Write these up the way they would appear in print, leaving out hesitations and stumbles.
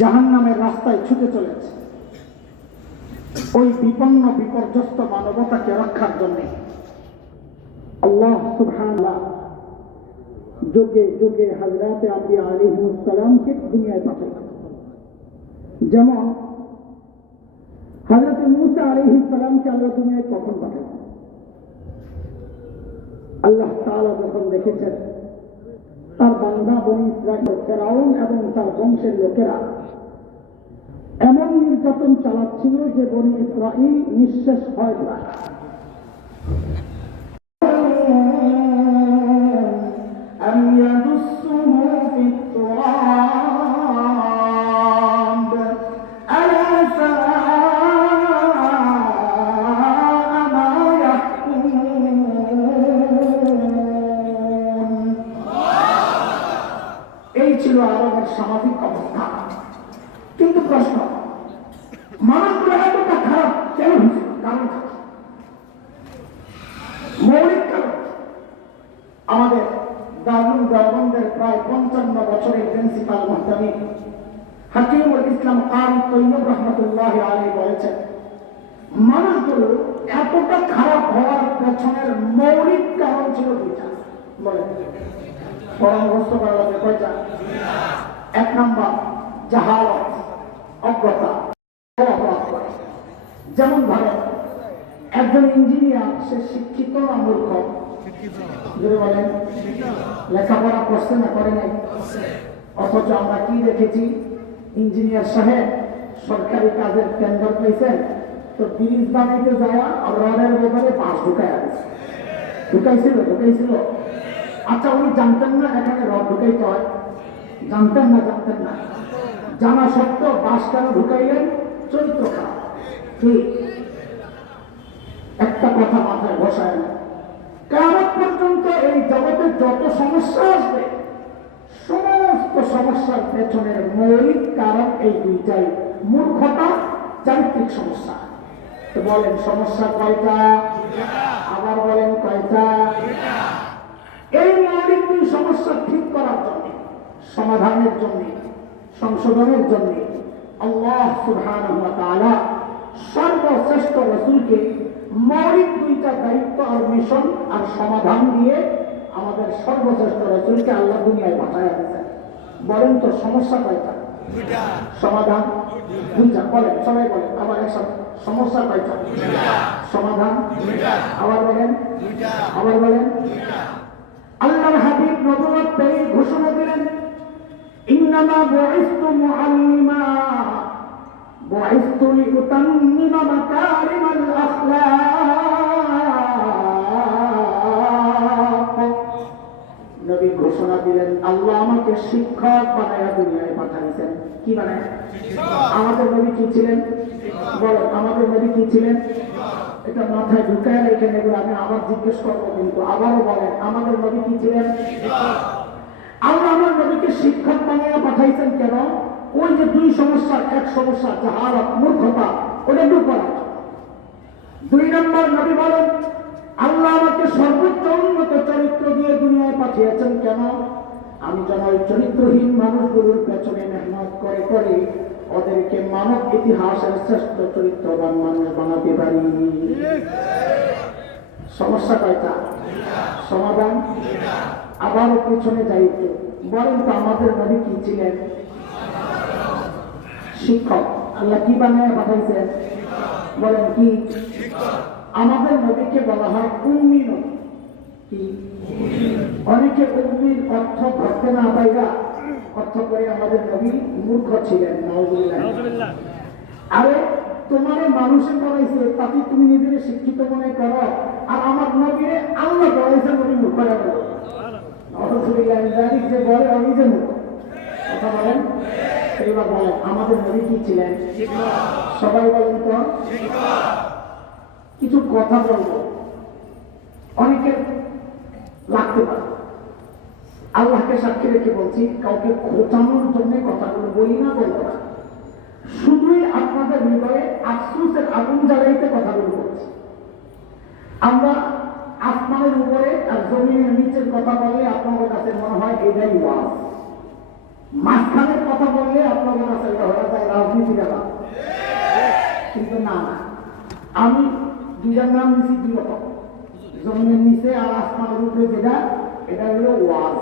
জাহান্নামের রাস্তায় ছুটে চলেছে ওই বিপন্ন বিপর্যস্ত মানবতাকে রক্ষার জন্য আল্লাহ সুবহানাল্লাহ যুগে যুগে হযরত আম্বিয়া আলাইহিস সালামকে দুনিয়ায় পাঠালেন। যেমন হযরত মূসা আলাইহিস সালামকে আল্লাহ দুনিয়ায় কখন পাঠালেন? আল্লাহ তাআলা যখন দেখেছেন তার বান্দা বনী ইসরাঈল ফেরাউন এবং তার বংশের লোকেরা এমন নির্যাতন চালাচ্ছিল যে বনী ইসরাঈল নিঃশেষ হয় প্রায়। এই ছিল আরবের সামাজিক অবস্থা। কিন্তু প্রশ্ন, মানুষগুলো এতটা খারাপ কেন হয়েছিল? কারণ মৌলিক কারণ আমাদের দারুল দেওবন্দের প্রায় 55 বছরের প্রিন্সিপাল মুহতামি হাকিমুল ইসলাম কারি তৈয়ব রহমতুল্লাহ আলাইহি বলেছেন, মানুষগুলো এতটা খারাপ হওয়ার পেছনের মৌলিক কারণ ছিল দুইটা। বলেন পরামর্শ করা যাবে কয়টা? এক নম্বর জাহালত, অজ্ঞতা। যেমন ধরেন একজন ইঞ্জিনিয়ার, সে শিক্ষিত না মূর্খ? বলেন লেখাপড়া করছে না করে নাই? অথচ আমরা কি দেখেছি, ইঞ্জিনিয়ার সাহেব সরকারি কাজের টেন্ডার পেয়েছেন তো ব্রিজ বানাইতে যাওয়া রডের ব্যাপারে পাশ ঢুকাইছিল। আচ্ছা, উনি জানতেন না এখানে রড ঢুকাইতে হয়? জানতেন না। জানা সত্ত্বেও বাস কেন ঢুকাইলেন? চরিত্র খারাপ। কি একটা কথা মাথায় বসায় না, কিয়ামত পর্যন্ত এই জগতে যত সমস্যা আসবে সমস্ত সমস্যার পেছনের মৌলিক কারণ এই দুইটাই, মূর্খতা, চারিত্রিক সমস্যা। তো বলেন সমস্যা কয়টা? আবার বলেন কয়টা? এই মৌলিক দুই সমস্যা ঠিক করার জন্য, সমাধানের জন্য, সংশোধনের জন্য আল্লাহ সুবহানাহু ওয়া তাআলা সর্বশ্রেষ্ঠ রাসূলকে মৌলিক দুইটা দায়িত্ব আর মিশন আর সমাধান দিয়ে আমাদের সর্বশ্রেষ্ঠ রাসূলকে আল্লাহ দুনিয়ায় পাঠায় দিয়েছেন। বলেন তো সমস্যা কয়টা? সমাধান দুইটা। বলেন সবাই বলেন আবার একসাথে, সমস্যা কয়টা? সমাধান আবার বলেন আল্লাহর হাবিব নবুয়ত পেয়ে ঘোষণা দিলেন, ইন্নামা বুইসতু মুআল্লিমা বুইসতু লিউতাম্মিমা মাকারিমাল আখলাক। নবী ঘোষণা দিলেন, আল্লাহ আমাকে শিক্ষক বানায়া দুনিয়ায় পাঠাইছেন। কি বানায়? আমাদের নবী কি ছিলেন? বলেন আমাদের নবী কি ছিলেন? এটা মাথায় ঢুকায় রেখেন, এগুলো আমি আবার জিজ্ঞেস করবো, কিন্তু আবারও বলেন আমাদের নবী কি ছিলেন? আল্লাহ আমার নবীকে শিক্ষক বানিয়ে পাঠাইছেন কেন? ওই যে দুই সমস্যার এক সমস্যা জাহালত, মূর্খতা, ওটা দূর করার জন্য। দুই নম্বর নবী বলেন, আল্লাহ আমাকে সর্বোচ্চ উন্নত চরিত্র দিয়ে দুনিয়ায় পাঠিয়েছেন কেন? আমি যেন ওই চরিত্রহীন মানুষগুলোর পেছনে মেহনত করে ওদেরকে মানব ইতিহাসের শ্রেষ্ঠ চরিত্রবান মানুষ বানাতে পারি। সমস্যা কয়টা? সমাধান আবারও পিছনে যাই একটু। বলেন তো আমাদের নবী কি ছিলেন? শিক্ষক। আল্লাহ কি বানায় পাঠাইছেন? বলেন কি? আমাদের নবীকে বলা হয় উম্মি নবী। কি? অনেকে উম্মির অর্থ ধরতে না পাইরা অর্থ করে আমাদের নবী মূর্খ ছিলেন। নাউযুবিল্লাহ। আরে তোমারে মানুষে বলাইছে তাতে তুমি নিজেকে শিক্ষিত মনে করো, আর আমার নবীরে আল্লাহ বলাইছে নবী মূর্খ বলো। নাউযুবিল্লাহ, যে বলে আমি যে মূর্খ। কথা বলেন। এবার বলেন আমাদের নবী কি ছিলেন? সবাই বলেন তো। কিছু কথা বলবো, অনেকের লাগতে পারে। আল্লাহকে সাক্ষী রেখে বলছি, কাউকে খোঁচানোর জন্য কথাগুলো বলি না, বলবো না। শুধুই আপনাদের হৃদয়ে আফসোসের আগুন জ্বালাইতে কথাগুলো বলছি। আমরা আসমানের উপরে আর জমিনের নিচের কথা বললে আপনাদের কাছে মনে হয় এটাই ওয়াজ। মাঝখানের কথা বললে আপনাদের কাছে পরে হয়ে যায় রাজনীতি গেল, কিন্তু না না, আমি দুইটার নাম দিচ্ছি দুই রকম, জমিনের নিচে আর আসমানের উপরে যেটা এটা হলো ওয়াজ,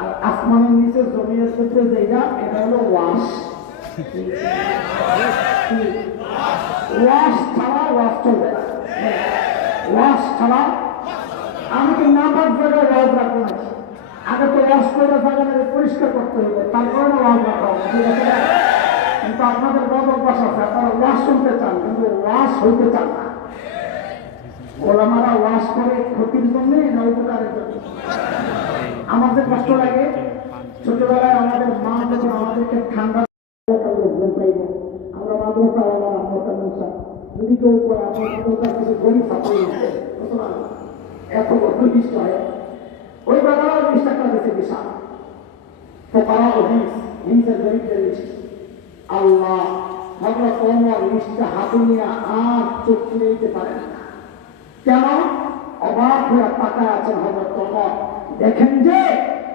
আর আসমানের নিচে জমিনের উপরে যেটা এটা হলো ওয়াশ। ওয়াশ ছাড়া ওয়াজ চলবে না, ওয়াশ ছাড়া আমি কি না বাদ জায়গায় ওয়াজ রাখবো না, আগে তো ওয়াশ করে জায়গাটাকে পরিষ্কার করতে হবে, তারপরে না ওয়াজ রাখা হবে, ঠিক আছে? কিন্তু আপনাদের বড় অভ্যাস আছে, আপনারা ওয়াশ শুনতে চান কিন্তু ওয়াশ হইতে চান না। ওলামারা ওয়াশ করে ক্ষতির জন্য না উপকারের জন্য? আমাদের কষ্ট লাগে, ছোটবেলায় আমাদের মা যখন আমাদেরকে ঠান্ডা আমরা মাদ্রাসা আমরা যদি কেউ কিছু গরিব ছাত্র এত বৃষ্টি হয়, ওই বেলাও 20 টাকা দিচ্ছে বিশাল ফোকারা ও হিংসের গরিবদের লিস্ট। আল্লাহ হযরত ওমর লিস্টটা হাতে নিয়ে আর চোখ তুলে দিতে পারেন না, কেন? অবাক হয়ে তাকায় আছেন হযরত ওমর, দেখেন যে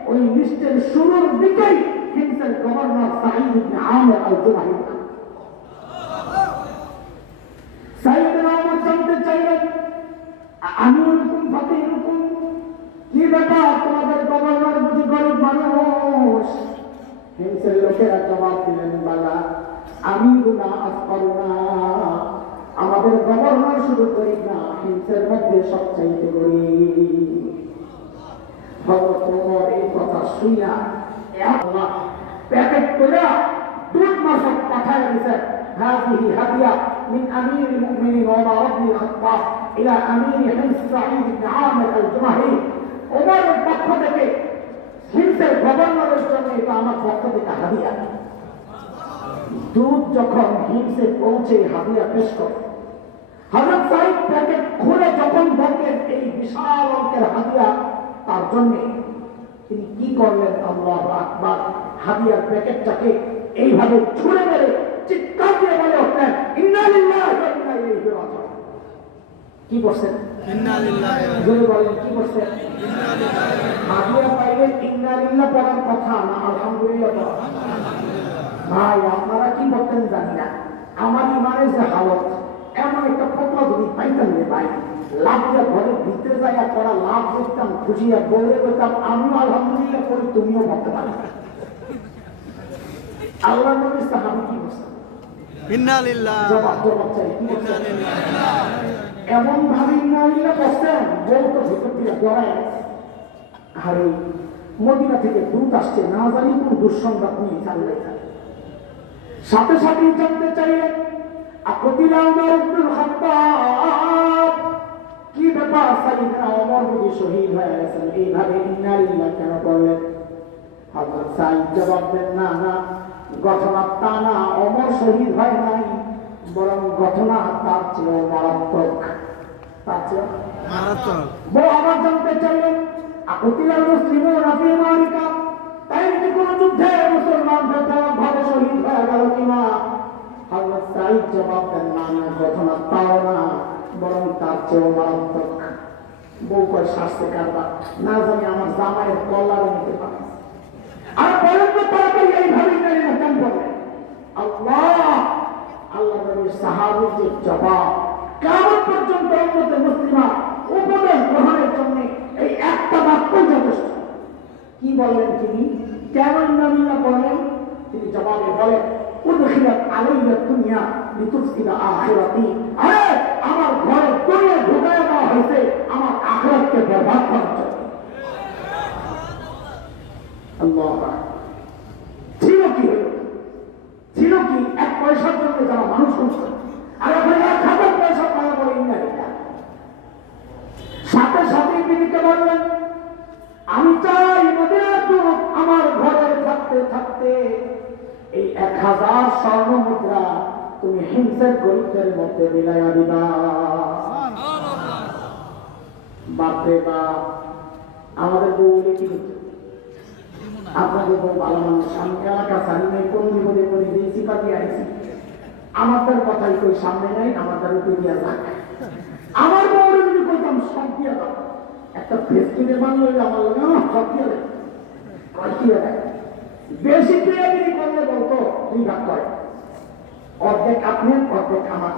ওই লিস্টের শুরুর দিকেই হিংসের গভর্নর সাঈদ ইবনে আমির আল-জুমাহি। সাঈদ ইবনে আমির জানতে চাইলেন, আমিরুকুম ফাকিরুকুম, কি ব্যাপার তোমাদের গভর্নর বুঝি গরিব মানুষ? হিংসের লোকেরা জবাব দিলেন, বালা আমিরুনা আসফারুনা, আমাদের গভর্নর শুধু গরিব না, হিংসের মধ্যে সবচাইতে গরিব। হযরত ওমর এই কথা শুনিয়া আল্লাহ প্যাকেট করে দুধ মাসক পাঠায় দিয়েছেন, هذه هدية من أمير المؤمنين عمر بن الخطاب إلى أمير حمص سعيد بن عامر الجمهري। ওমরের পক্ষ থেকে হিমসের গভর্নরের জন্য এটা আমার পক্ষ থেকে হাদিয়া। দুধ যখন হিমসে পৌঁছে হাদিয়া পেশ করে, হযরত সাঈদ প্যাকেট খুলে যখন দেখেন এই বিশাল অঙ্কের হাদিয়া তার জন্য, তিনি কি করলেন? আল্লাহু আকবার, হাদিয়ার প্যাকেটটাকে এইভাবে ছুঁড়ে মেরে চিৎকার দিয়ে বলে উঠলেন, ইন্না লিল্লাহি ওয়া ইন্না ইলাইহি রাজিউন। কি করছেন? ইন্না লিল্লাহি ওয়া ইন্না ইলাইহি রাজিউন। কি করছেন? ইন্না লিল্লাহি। হাদিয়া পাইলে ইন্না লিল্লাহ পড়ার কথা না আলহামদুলিল্লাহ পড়া? ভাই আপনারা কি করতেন জানি না, আমার ইমানের যে হালত, এমন একটা ফতোয়া যদি পাইতাম রে ভাই, লাভ দিয়ে ঘরের ভিতরে যাইয়া পড়া লাভ দেখতাম, খুশিয়া বলে বলতাম আমিও আলহামদুলিল্লাহ করি, তুমিও ভাবতে পারি। আল্লাহ নবী সাহাবী কি বলছেন? ইন্না লিল্লাহ। জবাব চাই, কি বলছেন? এমন ভাবে ইন্না লিল্লাহ বলছেন, বউ তো ভিতর দিয়ে জড়ায়। আরে মদিনা থেকে দূত আসছে, না জানি কোন দুঃসংবাদ নিয়ে চালিয়ে যায়। সাথে সাথেই জানতে চাইলেন, আকতিলা উমর ইবনুল খাত্তাব, কি ব্যাপার সাইয়েদনা ওমর বুঝি শহীদ হয়ে গেছেন, এইভাবে ইন্না লিল্লাহ কেন বললেন? হযরত সাঈদ জবাব দেন, না না, ঘটনা তা না, ওমর শহীদ হয় নাই, বরং ঘটনা তার চেয়েও মারাত্মক, তার চেয়ে মারাত্মক। বউ আবার জানতে চাইলেন, আকতিলাল মুসলিমুনা ফি মারিকা, তাই কি কোন যুদ্ধে মুসলমান ভাবে শহীদ হয়ে গেল কিনা? হযরত সাঈদ জবাব দেন, না না, ঘটনা তাও না, বরং তার চেয়েও মারাত্মক। বউ কয়, শাস্তি কারবার, না জানি আমার জামাইয়ের কল্যাণ নিতে পারে। আর বলেন তো তাড়াতাড়ি এইভাবে নেই না কেন বলেন? আল্লাহ নবীর সাহাবীর যে জবাব, কিয়ামত পর্যন্ত উম্মতে মুসলিমা উপদেশ গ্রহণের জন্য এই একটা বাক্যই যথেষ্ট। কি বললেন তিনি? কেন ইন্না লিল্লাহ বলেন? তিনি জবাবে বলেন, উদখিলাত আলাইয়া দুনিয়া লিতুফসিদা আখিরাতি, আরে আমার ঘরে দুনিয়া ঢুকায় দেওয়া হয়েছে আমার আখিরাতকে বরবাদ করার জন্য। আল্লাহ ছিল কি ছিল কি এক পয়সার জন্য যারা মানুষ করছে, আর এখন 1000 পয়সা পাওয়া বলে ইন্না লিল্লাহ। সাথে সাথে তিনিকে বললেন, আমি চাই মদিনার দূত আমার ঘরে থাকতে থাকতে এই 1000 স্বর্ণ মুদ্রা তুমি হিংসের গরিবদের মধ্যে বিলাইয়া দিবা। বাপরে বাপ, আমাদের বউলে কি হচ্ছে? আপনাদের বউ ভালো মানুষ, আমি এলাকা সারি নাই, কোন বিপদে পড়ে দিয়েছি কাটিয়ে আইছি, আমাদের কথাই কই সামনে নাই, আমাদের উপরে দিয়া যাক। আমার বউরে যদি কইতাম সব দিয়া দাও, একটা ফেস্টিভে বানলো আমার লোক সব দিয়ে দেয়, বেশি প্রিয়াগিরি করলে বলতো দুই ভাগ করে, অর্ধেক আপনি অর্ধেক আমার।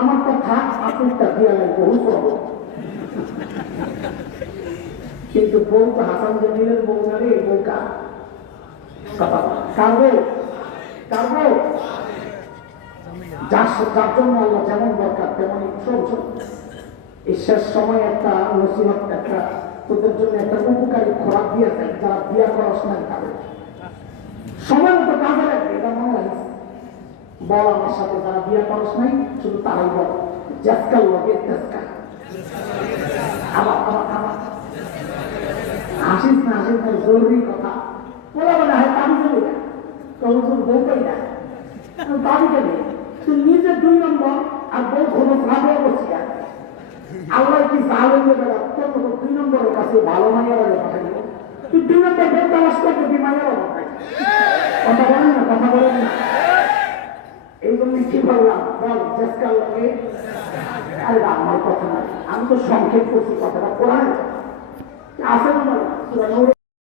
আমারটা থাক, আপনারটা দিয়ে লাগবে, বহু করবো। কিন্তু বউ তো হাসান জমিলের বউ না রে, বউ কার বউ? কার বউ? যার জন্য আল্লাহ যেমন দরকার তেমনই চলছে। এই শেষ সময় একটা নসিহত, একটা তোদের জন্য একটা উপকারী খোরাক দিয়ে যায়, যারা বিয়া করার সময় তাদের সময় মতো কাজে লাগবে, এটা মনে রাখিস। বল আমার সাথে, যারা বিয়া করার সময় শুধু তারাই বল, জাসকাল লগে জাসকা। আবার আবার আবার হাসিস না, হাসিস না, জরুরি কথা বলা। মানে হয় দাবি চলে যায়, কবুতর বউ পাই না, দাবি কেন? তুই নিজে 2 নম্বর আর বউ কোনো ভাবে বসিয়া আল্লাহ কি জালেন বেড়া, তোর মতো 2 নম্বরের কাছে ভালো মাইয়া বলে পাঠাই দিব। তুই 2 নম্বর বউ তালাশ করতে তুই মাইয়া বলো, কথা বলেন না, কথা বলেন না। এই জন্যই কি বললাম, বল জাসকাল লাগে। আরে আমার কথা না, আমি তো সংক্ষেপ করছি কথাটা, কোরআন আছে না?